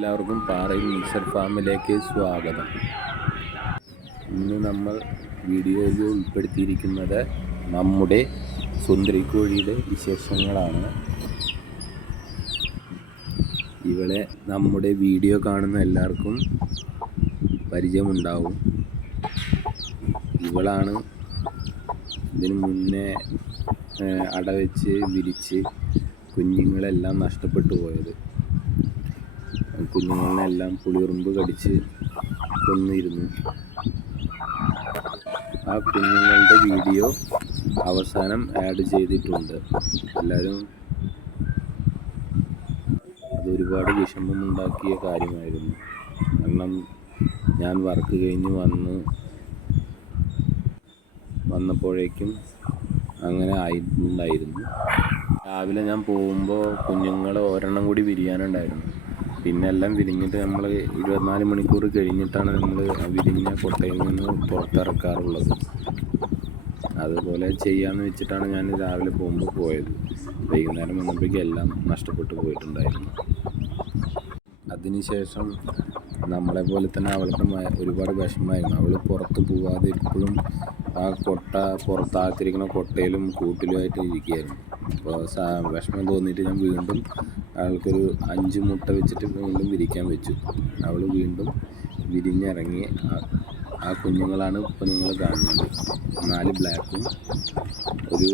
എല്ലാവർക്കും പാറയിൽ മിക്സർ ഫാമിലേക്ക് സ്വാഗതം. ഇന്ന് നമ്മൾ വീഡിയോയിൽ ഉൾപ്പെടുത്തിയിരിക്കുന്നത് നമ്മുടെ സുന്ദരിക്കോഴിയുടെ വിശേഷങ്ങളാണ്. ഇവളെ നമ്മുടെ വീഡിയോ കാണുന്ന എല്ലാവർക്കും പരിചയമുണ്ടാവും. ഇവളാണ് ഇതിനു മുന്നേ അടവെച്ച് വിരിച്ച് കുഞ്ഞുങ്ങളെല്ലാം നഷ്ടപ്പെട്ടു പോയത്. കുഞ്ഞുങ്ങളെല്ലാം പുളിയുറുമ്പ് കടിച്ച് കൊന്നിരുന്നു. ആ കുഞ്ഞുങ്ങളുടെ വീഡിയോ അവസാനം ആഡ് ചെയ്തിട്ടുണ്ട്. എല്ലാവരും അതൊരുപാട് വിഷമമുണ്ടാക്കിയ കാര്യമായിരുന്നു. കാരണം ഞാൻ വർക്ക് കഴിഞ്ഞ് വന്നപ്പോഴേക്കും അങ്ങനെ ആയിട്ടുണ്ടായിരുന്നു. രാവിലെ ഞാൻ പോകുമ്പോൾ കുഞ്ഞുങ്ങൾ ഒരെണ്ണം കൂടി വിരിയാനുണ്ടായിരുന്നു. പിന്നെ എല്ലാം വിരിഞ്ഞിട്ട് നമ്മൾ 24 മണിക്കൂർ കഴിഞ്ഞിട്ടാണ് നമ്മൾ വിരിഞ്ഞ കൊട്ടയിൽ നിന്ന് പുറത്തിറക്കാറുള്ളത്. അതുപോലെ ചെയ്യാമെന്ന് വെച്ചിട്ടാണ് ഞാൻ രാവിലെ പോകുമ്പോൾ പോയത്. വൈകുന്നേരം വന്നപ്പോഴേക്കും എല്ലാം നഷ്ടപ്പെട്ടു പോയിട്ടുണ്ടായിരുന്നു. അതിനുശേഷം നമ്മളെപ്പോലെ തന്നെ അവൾക്കും ഒരുപാട് വിഷമമായിരുന്നു. അവൾ പുറത്ത് പോവാതെ എപ്പോഴും ആ പുറത്താത്തിരിക്കുന്ന കൊട്ടയിലും കൂട്ടിലുമായിട്ട് ഇരിക്കുകയായിരുന്നു. അപ്പോൾ വിഷമം തോന്നിയിട്ട് ഞാൻ വീണ്ടും അവൾക്കൊരു 5 മുട്ട വെച്ചിട്ട് വീണ്ടും വിരിക്കാൻ വെച്ചു. അവൾ വീണ്ടും വിരിഞ്ഞിറങ്ങി. ആ കുഞ്ഞുങ്ങളാണ് ഇപ്പോൾ നിങ്ങൾ കാണുന്നത്. 4 ബ്ലാക്കും ഒരു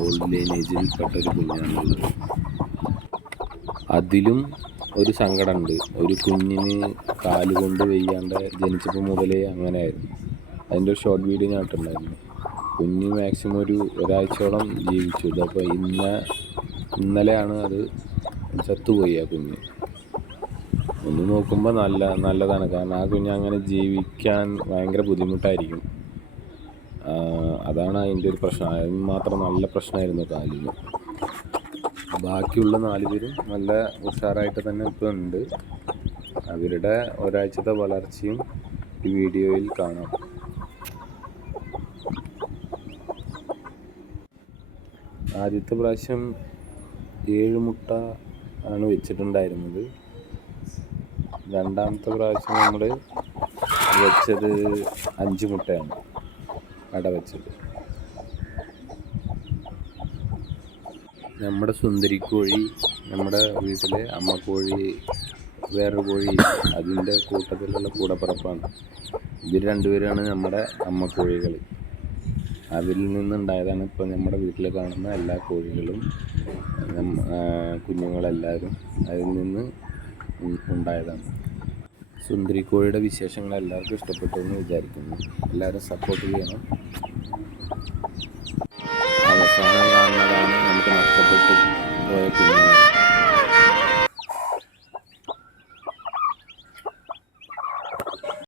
ഓൾഡ് ലൈനേജിൽപ്പെട്ട ഒരു കുഞ്ഞാണുള്ളത്. അതിലും ഒരു സങ്കടമുണ്ട്. ഒരു കുഞ്ഞിന് കാലുകൊണ്ട് വയ്യാണ്ട് ജനിച്ചപ്പോൾ മുതലേ അങ്ങനെയായിരുന്നു. അതിൻ്റെ ഒരു ഷോർട്ട് വീഡിയോ ഞാൻ ഇട്ടിട്ടുണ്ടായിരുന്നു. കുഞ്ഞ് മാക്സിമം ഒരാഴ്ചയോളം ജീവിച്ചു. ഇതപ്പോൾ ഇന്നലെയാണ് അത് ചത്തുപോയി. ആ കുഞ്ഞ് ഒന്ന് നോക്കുമ്പോൾ നല്ലതാണ്. കാരണം ആ കുഞ്ഞ് അങ്ങനെ ജീവിക്കാൻ ഭയങ്കര ബുദ്ധിമുട്ടായിരിക്കും. അതാണ് അതിൻ്റെ ഒരു പ്രശ്നം. അതിന് മാത്രം നല്ല പ്രശ്നമായിരുന്നു കാലിന്. ബാക്കിയുള്ള 4 പേരും നല്ല ഉഷാറായിട്ട് തന്നെ ഇപ്പോൾ ഉണ്ട്. അവരുടെ ഒരാഴ്ചത്തെ വളർച്ചയും ഈ വീഡിയോയിൽ കാണാം. ആദ്യത്തെ പ്രാവശ്യം 7 മുട്ട ആണ് വെച്ചിട്ടുണ്ടായിരുന്നത്. രണ്ടാമത്തെ പ്രാവശ്യം നമ്മൾ വെച്ചത് 5 മുട്ടയാണ് അടവെച്ചത്. നമ്മുടെ സുന്ദരിക്കോഴി, നമ്മുടെ വീട്ടിലെ അമ്മക്കോഴി, വേറൊരു കോഴി, അതിൻ്റെ കൂട്ടത്തിലുള്ള കൂടപ്പിറപ്പാണ്. ഇവർ രണ്ടുപേരാണ് നമ്മുടെ അമ്മക്കോഴികൾ. അതിൽ നിന്നുണ്ടായതാണ് ഇപ്പോൾ നമ്മുടെ വീട്ടിൽ കാണുന്ന എല്ലാ കോഴികളും, കുഞ്ഞുങ്ങളെല്ലാവരും അതിൽ നിന്ന് ഉണ്ടായതാണ്. സുന്ദരിക്കോഴിയുടെ വിശേഷങ്ങൾ എല്ലാവർക്കും ഇഷ്ടപ്പെട്ടു എന്ന് വിചാരിക്കുന്നു. എല്ലാവരും സപ്പോർട്ട് ചെയ്യണം.